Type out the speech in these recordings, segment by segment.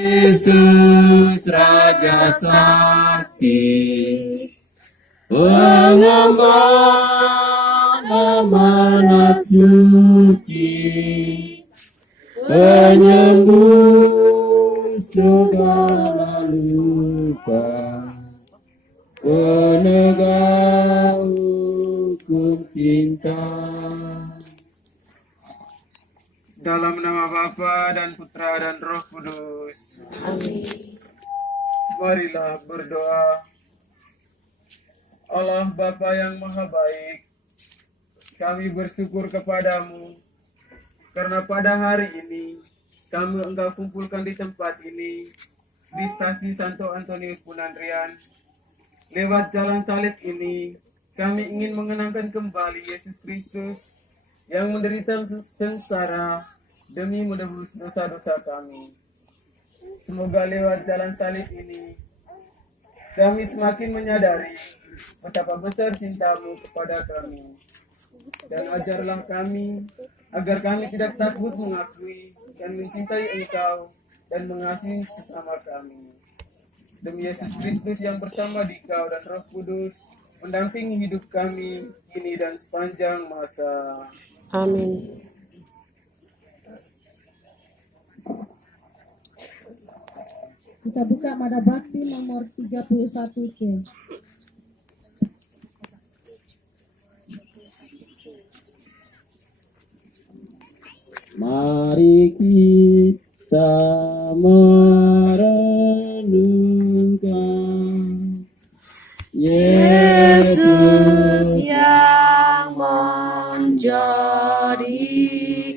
Kristus Raja Sakti, pengemban amanat suci, penyembuh segala luka, penegak hukum cinta. Dalam nama Bapa dan Putra dan Roh Kudus. Amin. Marilah berdoa. Allah Bapa yang Maha Baik, kami bersyukur kepadamu karena pada hari ini kami Engkau kumpulkan di tempat ini di stasi Santo Antonius Punandrian. Lewat jalan salib ini kami ingin mengenangkan kembali Yesus Kristus yang menderita sengsara demi menebus dosa-dosa kami. Semoga lewat jalan salib ini kami semakin menyadari betapa besar cintamu kepada kami. Dan ajarlah kami agar kami tidak takut mengakui dan mencintai Engkau dan mengasihi sesama kami. Demi Yesus Kristus yang bersama Dikau dan Roh Kudus mendampingi hidup kami kini dan sepanjang masa. Amin. Kita buka Mada Bakti nomor 31C. Mari kita merenungkan Yesus yang menjadi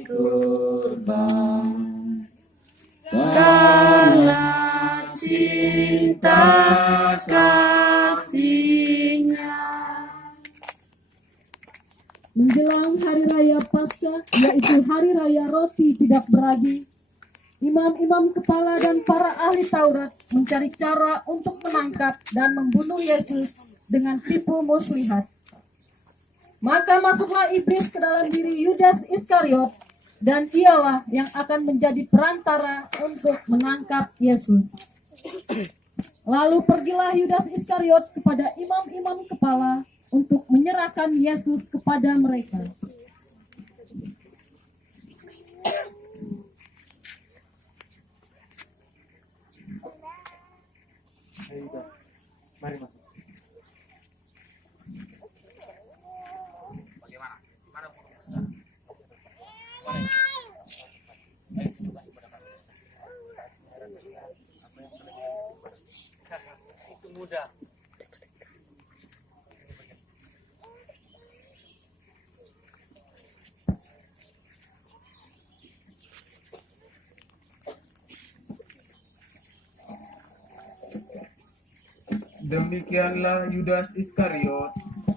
kurban karena cinta kasih-Nya. Menjelang hari raya Paskah, yaitu hari raya roti tidak beragi, imam-imam kepala dan para ahli Taurat mencari cara untuk menangkap dan membunuh Yesus dengan tipu muslihat. Maka masuklah iblis ke dalam diri Yudas Iskariot, dan dialah yang akan menjadi perantara untuk menangkap Yesus. Lalu pergilah Yudas Iskariot kepada imam-imam kepala untuk menyerahkan Yesus kepada mereka. Mari masuk. Itu mudah. Demikianlah Yudas Iskariot,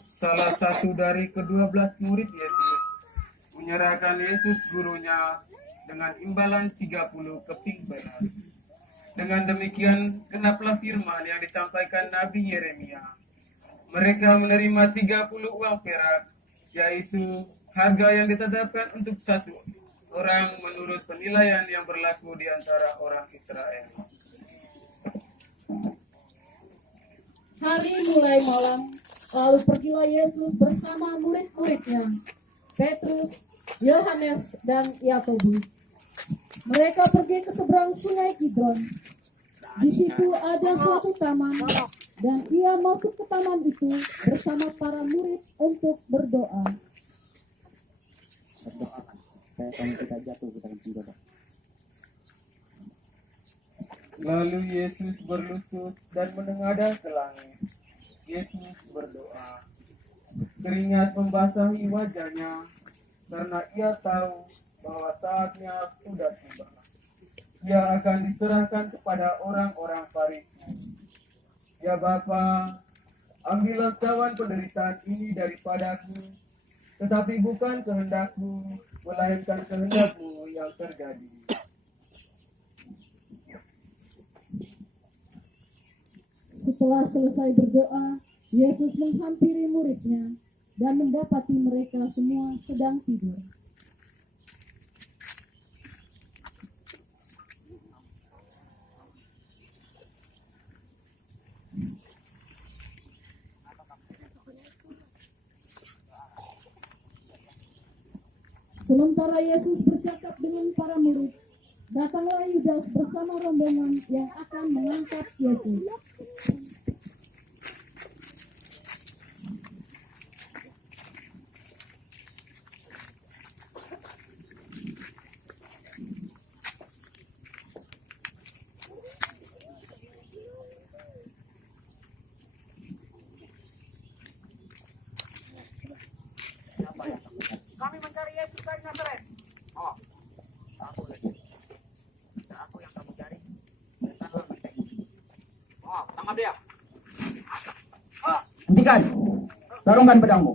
salah satu dari ke-12 murid Yesus, menyerahkan Yesus gurunya dengan imbalan 30 keping perak. Dengan demikian genaplah firman yang disampaikan Nabi Yeremia. Mereka menerima 30 uang perak, yaitu harga yang ditetapkan untuk satu orang menurut penilaian yang berlaku di antara orang Israel. Hari mulai malam, lalu pergilah Yesus bersama murid-muridnya, Petrus, Yohanes, dan Yakobus. Mereka pergi ke seberang sungai Kidron. Di situ ada suatu taman, dan ia masuk ke taman itu bersama para murid untuk berdoa. Lalu Yesus berlutut dan menengadah ke langit. Yesus berdoa. Keringat membasahi wajahnya karena ia tahu bahwa saatnya sudah tiba. Ia akan diserahkan kepada orang-orang Farisi. Ya Bapa, ambillah cawan penderitaan ini daripadaku, tetapi bukan kehendakku, melainkan kehendak-Mu yang terjadi. Setelah selesai berdoa, Yesus menghampiri muridnya dan mendapati mereka semua sedang tidur. Sementara Yesus bercakap dengan para murid, datanglah Yudas bersama rombongan yang akan mengangkat Yesus. Kami mencari Yesus dari Nazaret. Oh, aku lagi. Aku yang kamu cari. Datanglah mereka ini. Oh, tangkap dia. Hentikan. Tarungkan pedangmu.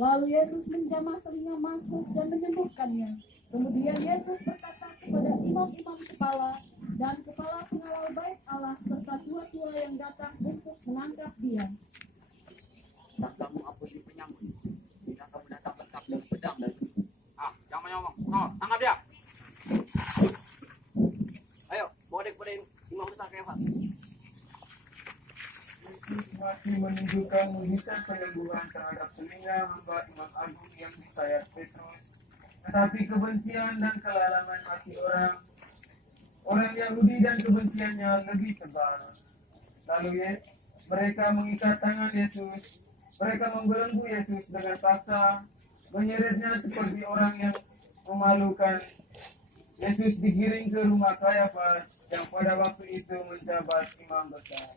Lalu Yesus menjamah telinga Markus dan menyembuhkannya. Kemudian Yesus berkata kepada imam-imam kepala dan kepala pengawal bait Allah serta tua-tua yang datang untuk menangkap dia. Tak kamu hapus di penyangkut. Tidak kamu datang lengkap dengan pedang dan jangan ngomong. Oh, tangkap dia. Ayo, bawa dek pada imam besar Kayafas. Yesus masih menunjukkan mujizat penyembuhan terhadap telinga hamba Imam Agung yang disayat Petrus. Tetapi kebencian dan kelalaman hati orang Yahudi dan kebenciannya lebih tebal. Lalu mereka mengikat tangan Yesus. Mereka membelenggu Yesus dengan paksa, menyeretnya seperti orang yang memalukan. Yesus digiring ke rumah Kayafas yang pada waktu itu menjabat imam besar.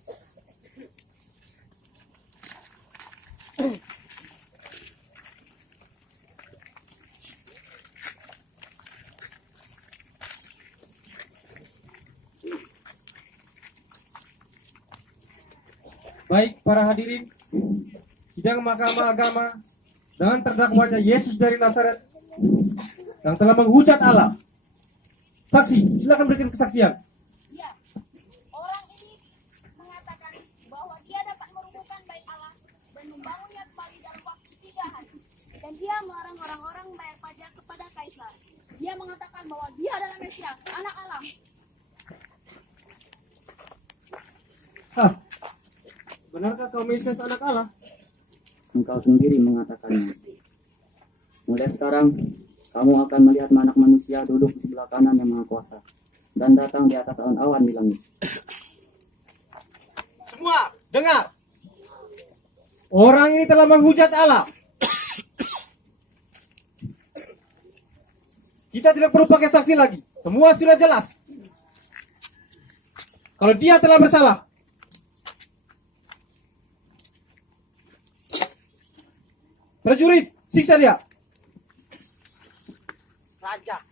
Baik para hadirin, sidang Mahkamah Agama dengan terdakwanya Yesus dari Nazaret yang telah menghujat Allah. Saksi, silakan berikan kesaksian. Ya, orang ini mengatakan bahwa dia dapat merubuhkan bait Allah dan membangunnya kembali dalam waktu 3 hari. Dan dia melarang orang-orang membayar pajak kepada Kaisar. Dia mengatakan bahwa dia adalah Mesias, anak Allah. Hah, benarkah kau Mesias anak Allah? Engkau sendiri mengatakannya. Mulai sekarang, kamu akan melihat anak manusia duduk di sebelah kanan yang Maha Kuasa dan datang di atas awan-awan di langit. Semua, dengar. Orang ini telah menghujat Allah. Kita tidak perlu pakai saksi lagi. Semua sudah jelas. Kalau dia telah bersalah, prajurit, siksa dia.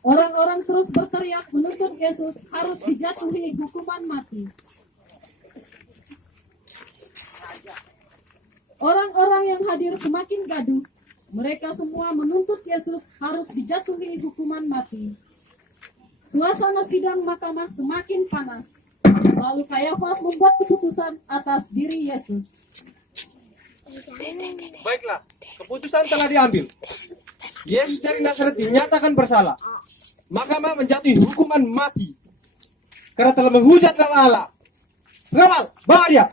Orang-orang terus berteriak menuntut Yesus harus dijatuhi hukuman mati. Orang-orang yang hadir semakin gaduh. Mereka semua menuntut Yesus harus dijatuhi hukuman mati. Suasana sidang mahkamah semakin panas. Lalu Kayafas membuat keputusan atas diri Yesus. Baiklah, keputusan telah diambil. Yesus dari Nazaret dinyatakan bersalah. Mahkamah menjatuhi hukuman mati karena telah menghujat nama Allah. Pengawal, bawa dia.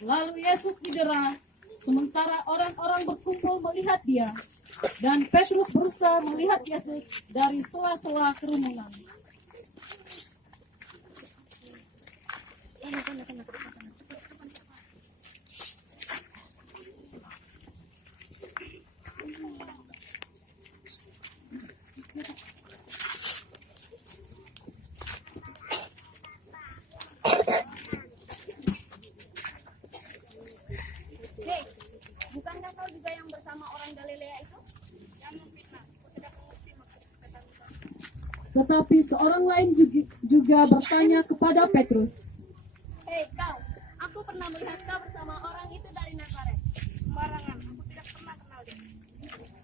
Lalu Yesus didera, sementara orang-orang berkumpul melihat dia. Dan Petrus berusaha melihat Yesus dari sela-sela kerumunan. Hei, bukankah kau juga yang bersama orang Galilea itu? Jangan memfitnah, aku tidak mengerti maksud kata-kata. Tetapi seorang lain juga bertanya kepada Petrus. Hei kau, aku pernah melihat kau bersama orang itu dari Nazaret. Sembarangan, aku tidak pernah kenal dia.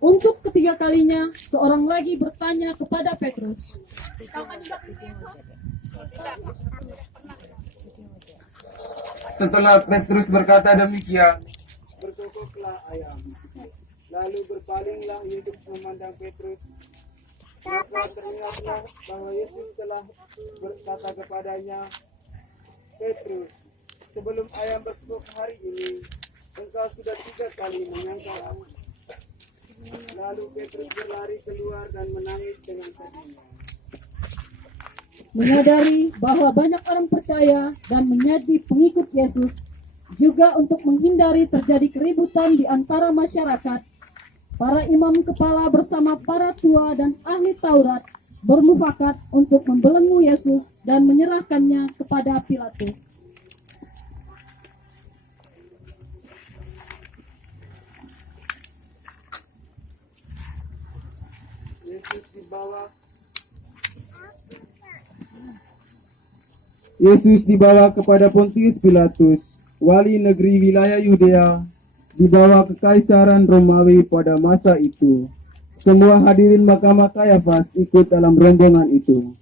Untuk ketiga kalinya, seorang lagi bertanya kepada Petrus. Kau kan juga Kristus? Tidak, aku tidak pernah kenal. Setelah Petrus berkata demikian, berkokoklah ayam. Lalu berpalinglah Yesus memandang Petrus. Maka teringatlah bahwa Yesus telah berkata kepadanya, Petrus, sebelum ayam berkokok hari ini, engkau sudah 3 kali menyangkal aku. Lalu Petrus berlari keluar dan menangis dengan sedihnya. Menyadari bahwa banyak orang percaya dan menjadi pengikut Yesus, juga untuk menghindari terjadi keributan di antara masyarakat, para imam kepala bersama para tua dan ahli Taurat bermufakat untuk membelenggu Yesus dan menyerahkannya kepada Pilatus. Yesus dibawa kepada Pontius Pilatus, wali negeri wilayah Yudea, dibawa ke Kaisaran Romawi pada masa itu. Semua hadirin Mahkamah Kayafas ikut dalam rombongan itu.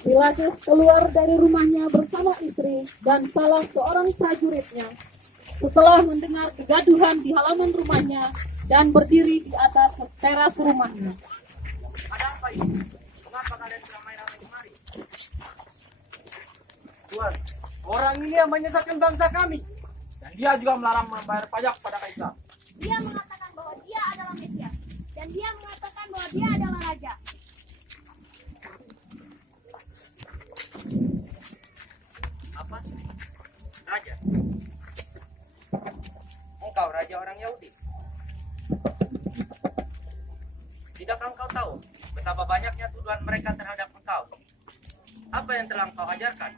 Pilatus keluar dari rumahnya bersama istri dan salah seorang prajuritnya. Setelah mendengar kegaduhan di halaman rumahnya dan berdiri di atas teras rumahnya. Ada apa ini? Mengapa kalian ramai-ramai kemari? Tuan, orang ini yang menyesatkan bangsa kami. Dan dia juga melarang membayar pajak pada kaisar. Dia mengatakan bahwa dia adalah Mesias. Dan dia mengatakan bahwa dia adalah Raja. Apa? Raja? Engkau raja orang Yahudi? Tidakkah engkau tahu betapa banyaknya tuduhan mereka terhadap engkau? Apa yang telah engkau ajarkan?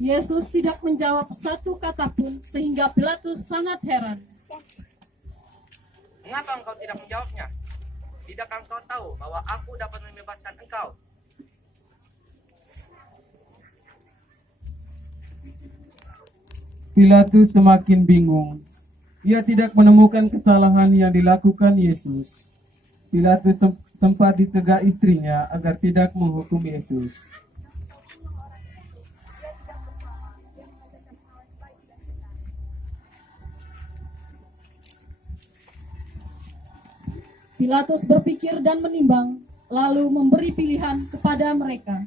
Yesus tidak menjawab satu kata pun sehingga Pilatus sangat heran. Mengapa engkau tidak menjawabnya? Tidakkah engkau tahu bahwa aku dapat membebaskan engkau? Pilatus semakin bingung. Ia tidak menemukan kesalahan yang dilakukan Yesus. Pilatus sempat dicegah istrinya agar tidak menghukum Yesus. Pilatus berpikir dan menimbang, lalu memberi pilihan kepada mereka.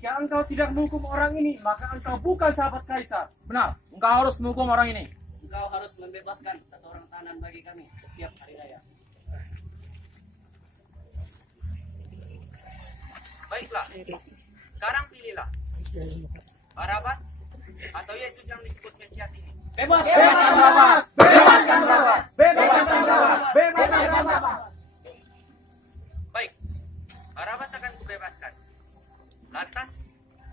Jika engkau tidak menghukum orang ini, maka engkau bukan sahabat kaisar. Benar, engkau harus menghukum orang ini. Engkau harus membebaskan 1 orang tahanan bagi kami setiap hari raya. Baiklah, sekarang pilihlah Barabas atau Yesus yang disebut Mesias ini. Bebaskan Barabas! Bebaskan Barabas! Bebaskan Barabas! Bebaskan Barabas! Baik, Barabas akan kubebaskan. Lantas,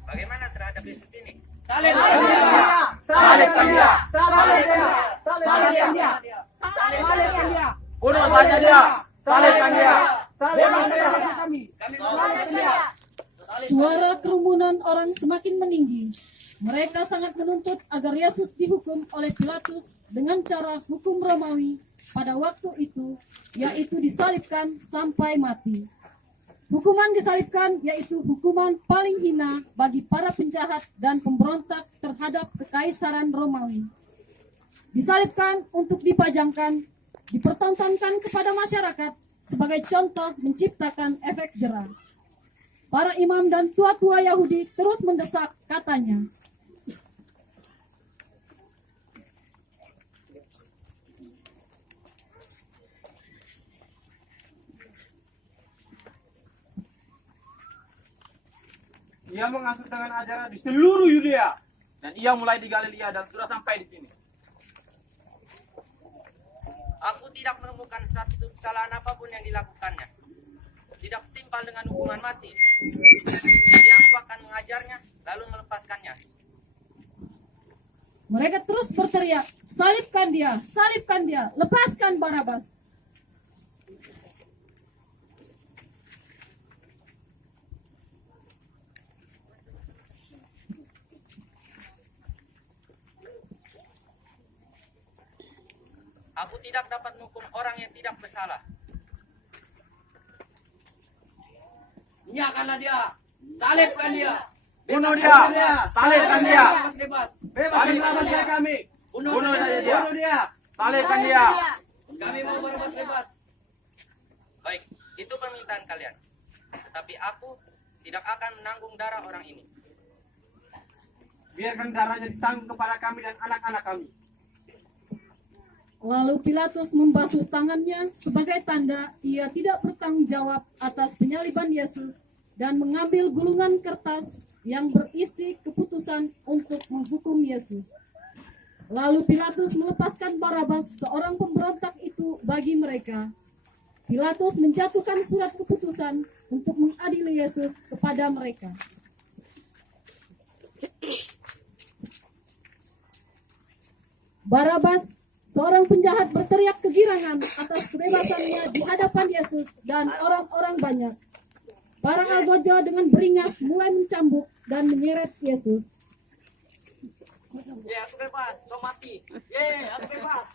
bagaimana terhadap Yesus ini? Salibkan dia! Salibkan dia! Salibkan dia! Salibkan dia! Salibkan dia! Bunuh saja dia! Salibkan dia! Salibkan dia! Salibkan dia! Suara kerumunan orang semakin meninggi. Mereka sangat menuntut agar Yesus dihukum oleh Pilatus dengan cara hukum Romawi pada waktu itu, yaitu disalibkan sampai mati. Hukuman disalibkan yaitu hukuman paling hina bagi para penjahat dan pemberontak terhadap kekaisaran Romawi. Disalibkan untuk dipajangkan, dipertontonkan kepada masyarakat sebagai contoh menciptakan efek jera. Para imam dan tua-tua Yahudi terus mendesak, katanya, Ia mengasuh dengan ajaran di seluruh Yudea, dan ia mulai di Galilea dan sudah sampai di sini. Aku tidak menemukan satu kesalahan apapun yang dilakukannya. Tidak setimpal dengan hukuman mati. Jadi aku akan mengajarnya, lalu melepaskannya. mereka terus berteriak, salibkan dia, lepaskan Barabas. Aku tidak dapat menghukum orang yang tidak bersalah. Nyakalah dia! Salibkan dia! Bunuh dia. Salibkan dia. Kami selamatkan kami. Bunuh saja dia. Bunuh dia. Salibkan dia. Kami mau Barabas bebas. Baik, itu permintaan kalian. Tetapi aku tidak akan menanggung darah orang ini. Biarkan darahnya ditanggung kepada kami dan anak-anak kami. Lalu Pilatus membasuh tangannya sebagai tanda ia tidak bertanggung jawab atas penyaliban Yesus dan mengambil gulungan kertas yang berisi keputusan untuk menghukum Yesus. Lalu Pilatus melepaskan Barabas, seorang pemberontak itu, bagi mereka. Pilatus menjatuhkan surat keputusan untuk mengadili Yesus kepada mereka. Barabas, seorang penjahat, berteriak kegirangan atas kebebasannya di hadapan Yesus dan orang-orang banyak. Para algojo dengan beringas mulai mencambuk dan menyeret Yesus. Ye, aku bebas, kau mati. Ye, aku bebas.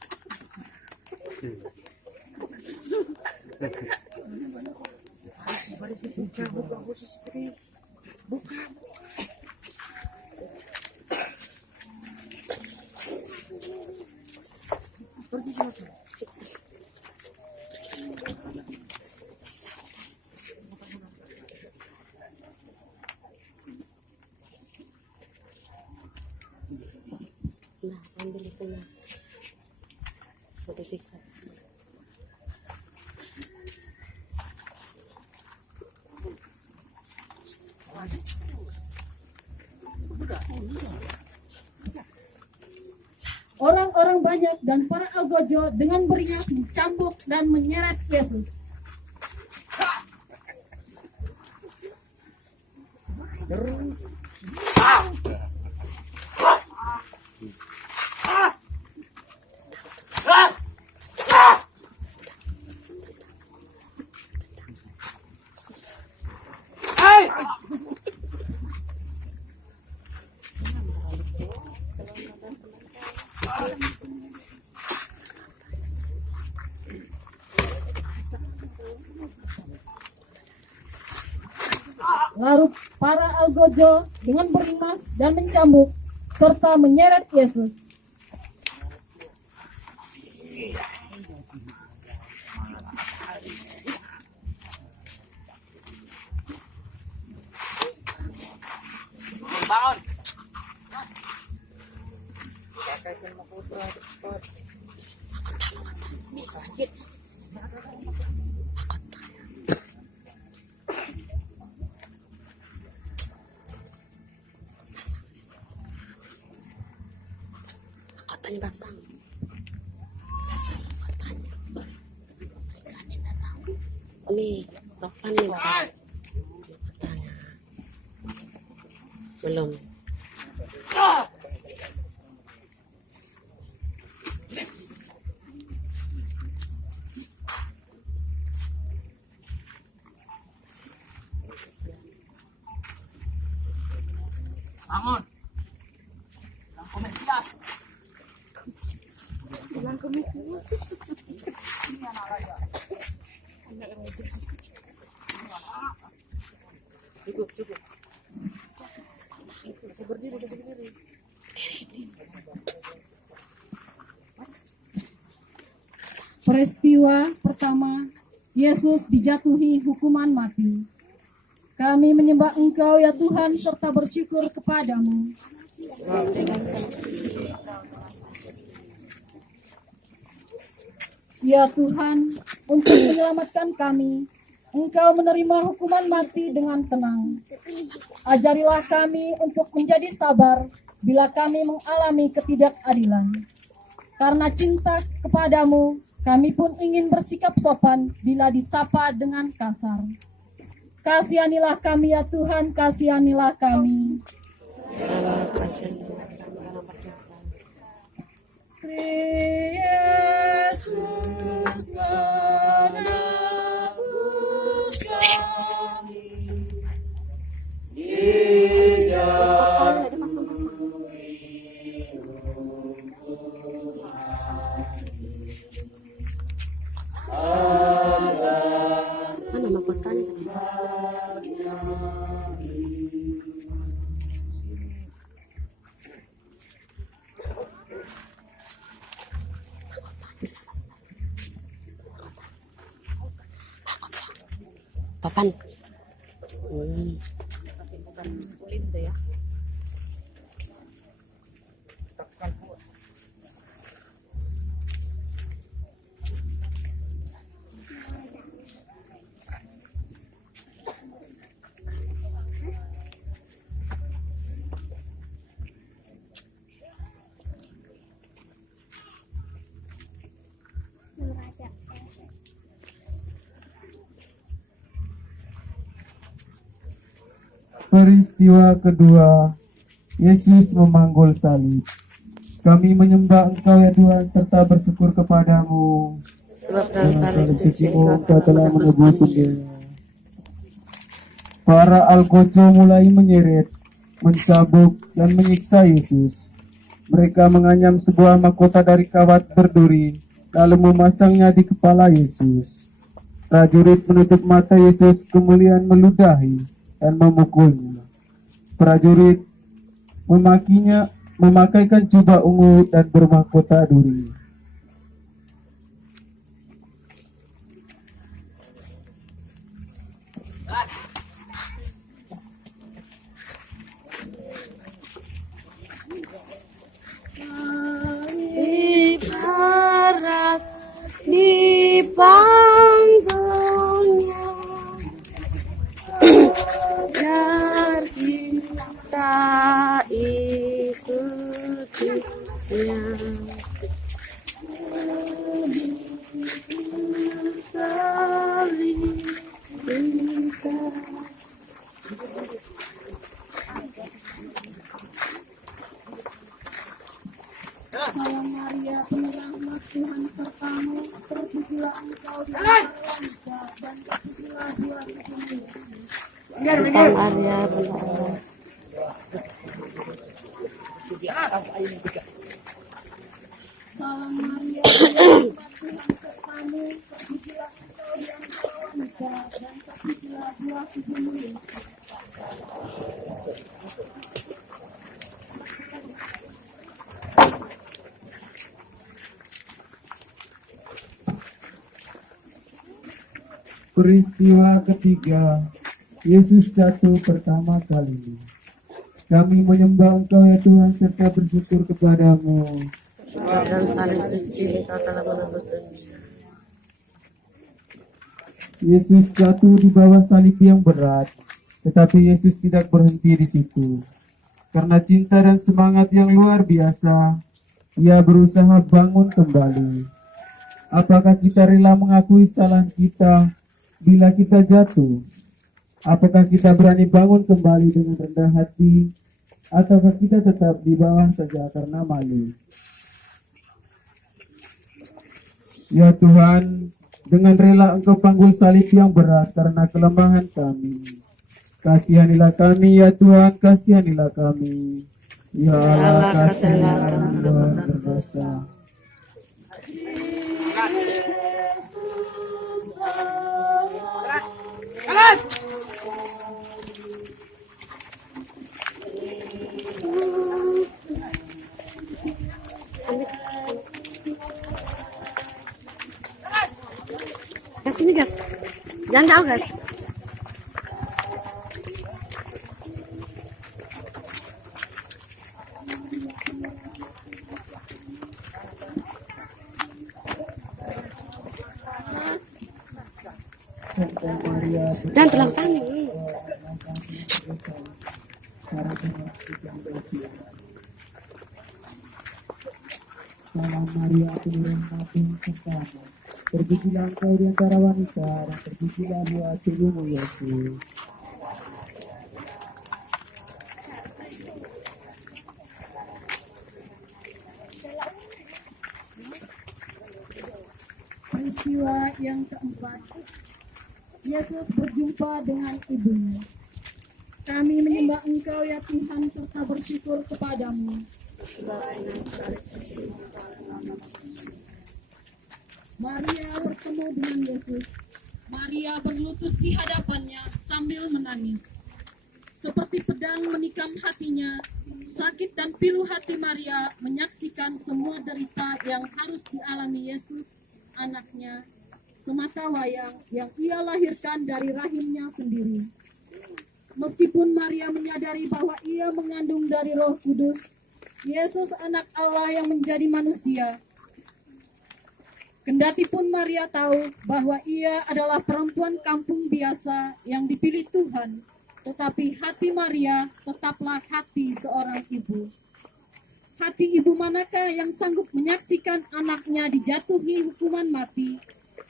Ambil itu lah. Ada siksa. Orang-orang banyak dan para algojo dengan beringas mencambuk dan menyeret Yesus. Lalu para algojo dengan beringas dan mencambuk serta menyeret Yesus. Bangun. Kotanya basang. Basang kotanya. Mereka ini nggak tahu. Nih, topan nih. Kotanya. Belum. Bangun. Lampu Mesias. Cukup. Kasih berdiri. Peristiwa pertama, Yesus dijatuhi hukuman mati. Kami menyembah Engkau ya Tuhan serta bersyukur kepadamu. Ya Tuhan, untuk menyelamatkan kami, Engkau menerima hukuman mati dengan tenang. Ajarilah kami untuk menjadi sabar bila kami mengalami ketidakadilan. Karena cinta kepadamu, kami pun ingin bersikap sopan bila disapa dengan kasar. Kasihanilah kami ya Tuhan, kasihanilah kami. Yesus menebus kami di jalan. Mana mahkotanya? Topan. Peristiwa kedua, Yesus memanggul salib. Kami menyembah Engkau ya Tuhan serta bersyukur kepadamu. Sebab dalam salib suci-Mu Engkau telah menebus dunia. Para algojo mulai menyeret, mencabuk, dan menyiksa Yesus. Mereka menganyam sebuah mahkota dari kawat berduri, lalu memasangnya di kepala Yesus. Prajurit menutup mata Yesus, kemudian meludahi dan memukulnya. Prajurit memakaikan jubah ungu dan bermahkota duri. ibarat di panggungnya agar kita ikutinya. Salib kita. Salam Maria, penuh rahmat Tuhan sertamu, terpujilah engkau di antara wanita dan terpujilah buah tubuhmu. Santa Maria benar. Salam Maria, penuh rahmat Tuhan sertamu, terpujilah engkau di antara wanita dan terpujilah buah tubuhmu. Peristiwa ketiga, Yesus jatuh pertama kali. Kami menyembah Engkau ya Tuhan serta bersyukur kepadamu. Sebab dalam salib suci Engkau telah menebus dunia. Yesus jatuh di bawah salib yang berat, tetapi Yesus tidak berhenti di situ. Karena cinta dan semangat yang luar biasa, Ia berusaha bangun kembali. Apakah kita rela mengakui kesalahan kita bila kita jatuh? Apakah kita berani bangun kembali dengan rendah hati, ataukah kita tetap di bawah saja karena malu? Ya Tuhan, dengan rela Engkau panggul salib yang berat karena kelemahan kami. Kasihanilah kami ya Tuhan, kasihanilah kami. Ya Allah, kasihanilah kami yang berdosa. Gas sini gas. Jangan jauh gas. Jangan terlalu sana. Salam Maria, penuh rahmat Tuhan sertamu. Terpujilah Engkau di antara wanita, dan terpujilah buah tubuhmu Yesus. Peristiwa yang keempat, Yesus berjumpa dengan ibunya. Kami menyembah Engkau ya Tuhan serta bersyukur kepadamu. Maria bertemu dengan Yesus. Maria berlutut di hadapannya sambil menangis. Seperti pedang menikam hatinya, sakit dan pilu hati Maria menyaksikan semua derita yang harus dialami Yesus, anaknya, semata wayang yang ia lahirkan dari rahimnya sendiri. Meskipun Maria menyadari bahwa ia mengandung dari Roh Kudus, Yesus anak Allah yang menjadi manusia. Kendatipun Maria tahu bahwa ia adalah perempuan kampung biasa yang dipilih Tuhan, tetapi hati Maria tetaplah hati seorang ibu. Hati ibu manakah yang sanggup menyaksikan anaknya dijatuhi hukuman mati,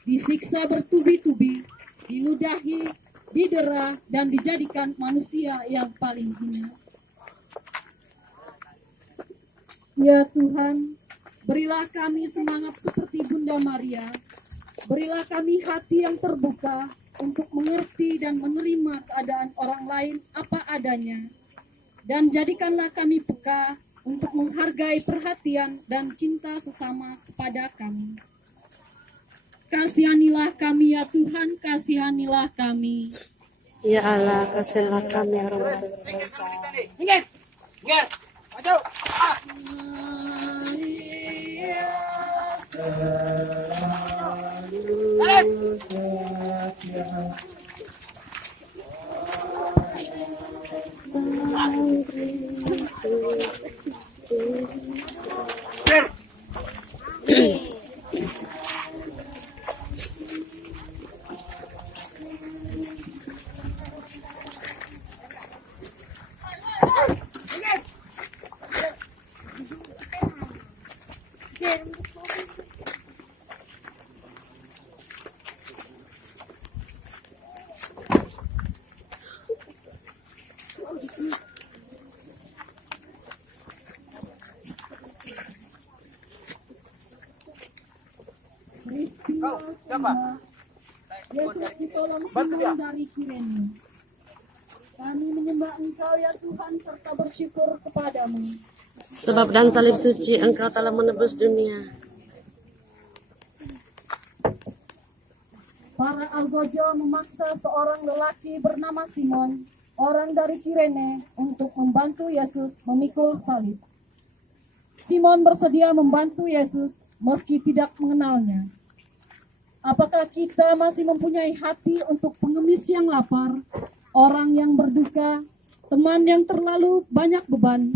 disiksa bertubi-tubi, diludahi, didera, dan dijadikan manusia yang paling hina. Ya Tuhan, berilah kami semangat seperti Bunda Maria. Berilah kami hati yang terbuka untuk mengerti dan menerima keadaan orang lain apa adanya. Dan jadikanlah kami peka untuk menghargai perhatian dan cinta sesama kepada kami. Kasihanilah kami ya Tuhan, kasihanilah kami. Ya Allah, kasihilah kami orang berdosa. Minggir. Maju. Siapa? Yesus ditolong Simon dari Kirene. Kami menyembah Engkau ya Tuhan serta bersyukur kepadamu. Sebab dan salib suci Engkau telah menebus dunia. Para algojo memaksa seorang lelaki bernama Simon, orang dari Kirene, untuk membantu Yesus memikul salib. Simon bersedia membantu Yesus meski tidak mengenalnya. Apakah kita masih mempunyai hati untuk pengemis yang lapar, orang yang berduka, teman yang terlalu banyak beban?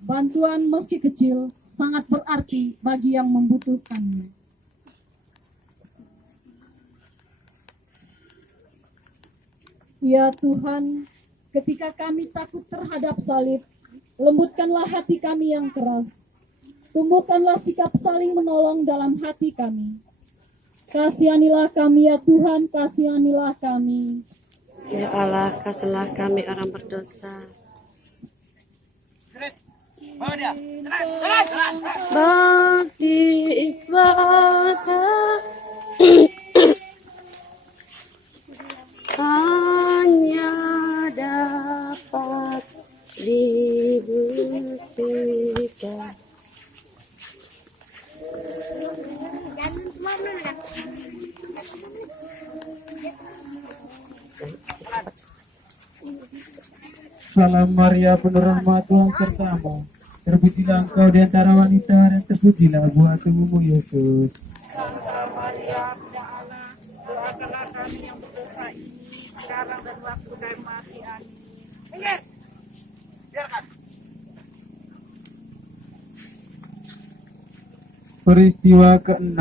Bantuan meski kecil sangat berarti bagi yang membutuhkannya. Ya Tuhan, ketika kami takut terhadap salib, lembutkanlah hati kami yang keras. Tumbuhkanlah sikap saling menolong dalam hati kami. Kasihanilah kami ya Tuhan, kasihanilah kami. Ya Allah, kasihilah kami orang berdosa. Bawa dia. Bakti ibadah hanya dapat dibuktikan. Salam Maria, penuh rahmat, Tuhan sertamu. Terpujilah engkau di antara wanita dan terpujilah buah tubuhmu Yesus. Santa Maria, Bunda Allah, doakanlah kami yang berdosa ini sekarang dan waktu kami mati. Amin. Biarkan. Peristiwa ke-6,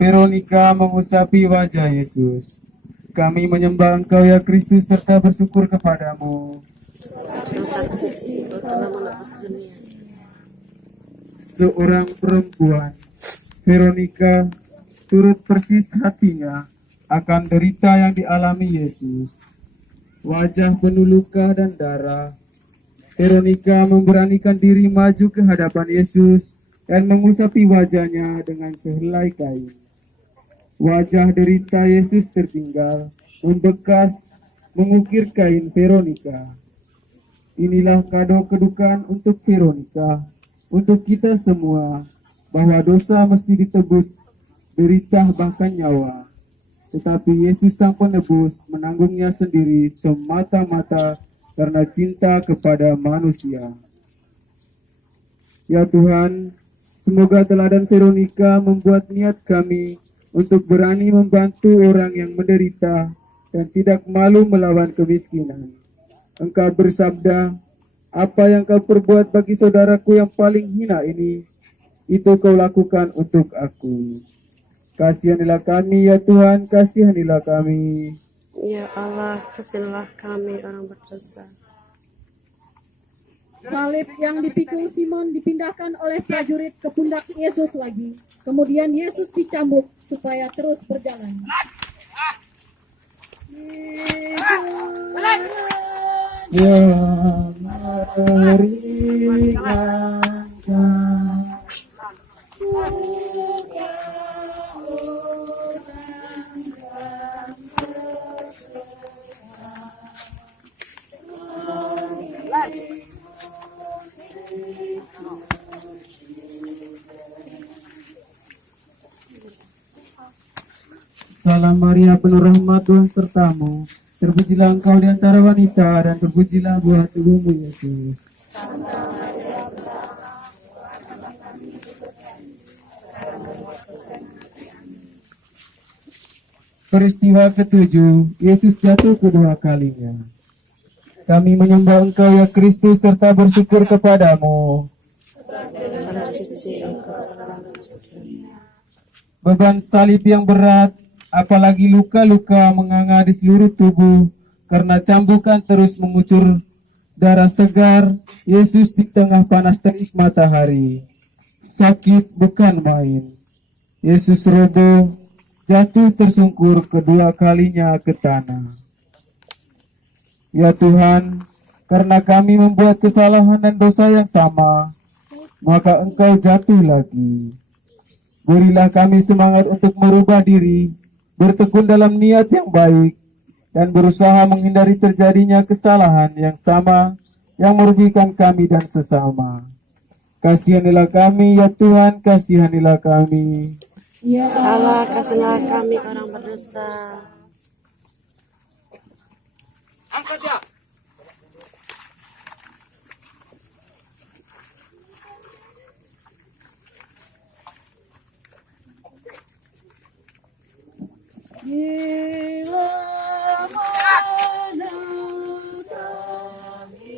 Veronika mengusapi wajah Yesus. Kami menyembah Engkau ya Kristus serta bersyukur kepadamu. Dan salib suci Engkau telah menebus dunia. Seorang perempuan, Veronika, turut persis hatinya akan derita yang dialami Yesus. Wajah penuh luka dan darah, Veronika memberanikan diri maju ke hadapan Yesus dan mengusapi wajahnya dengan sehelai kain. Wajah derita Yesus tertinggal, membekas, mengukir kain Veronika. Inilah kado kedukaan untuk Veronika, untuk kita semua, bahwa dosa mesti ditebus, derita bahkan nyawa. Tetapi Yesus Sang Penebus menanggungnya sendiri semata-mata karena cinta kepada manusia. Ya Tuhan, semoga teladan Veronika membuat niat kami untuk berani membantu orang yang menderita dan tidak malu melawan kemiskinan. Engkau bersabda, apa yang kau perbuat bagi saudaraku yang paling hina ini, itu kau lakukan untuk aku. Kasihanilah kami ya Tuhan, kasihanilah kami. Ya Allah, kasihilah kami orang berdosa. Salib yang dipikul Simon dipindahkan oleh prajurit ke pundak Yesus lagi. Kemudian Yesus dicambuk supaya terus berjalan. Yang meringankan Salam Maria, penuh rahmat, Tuhan sertamu. Terpujilah engkau di antara wanita, dan terpujilah buah tubuhmu, Yesus. Peristiwa ketujuh, Yesus jatuh kedua kalinya. Kami menyembah engkau ya Kristus, serta bersyukur kepadamu. Beban salib yang berat, apalagi luka-luka menganga di seluruh tubuh karena cambukan terus mengucur darah segar. Yesus di tengah panas terik matahari, sakit bukan main. Yesus roboh, jatuh tersungkur kedua kalinya ke tanah. Ya Tuhan, karena kami membuat kesalahan dan dosa yang sama, maka Engkau jatuh lagi. Berilah kami semangat untuk merubah diri, bertekun dalam niat yang baik, dan berusaha menghindari terjadinya kesalahan yang sama yang merugikan kami dan sesama. Kasihanilah kami ya Tuhan, kasihanilah kami. Ya Allah, kasihilah kami orang berdosa. Angkat ya. Bila mana kami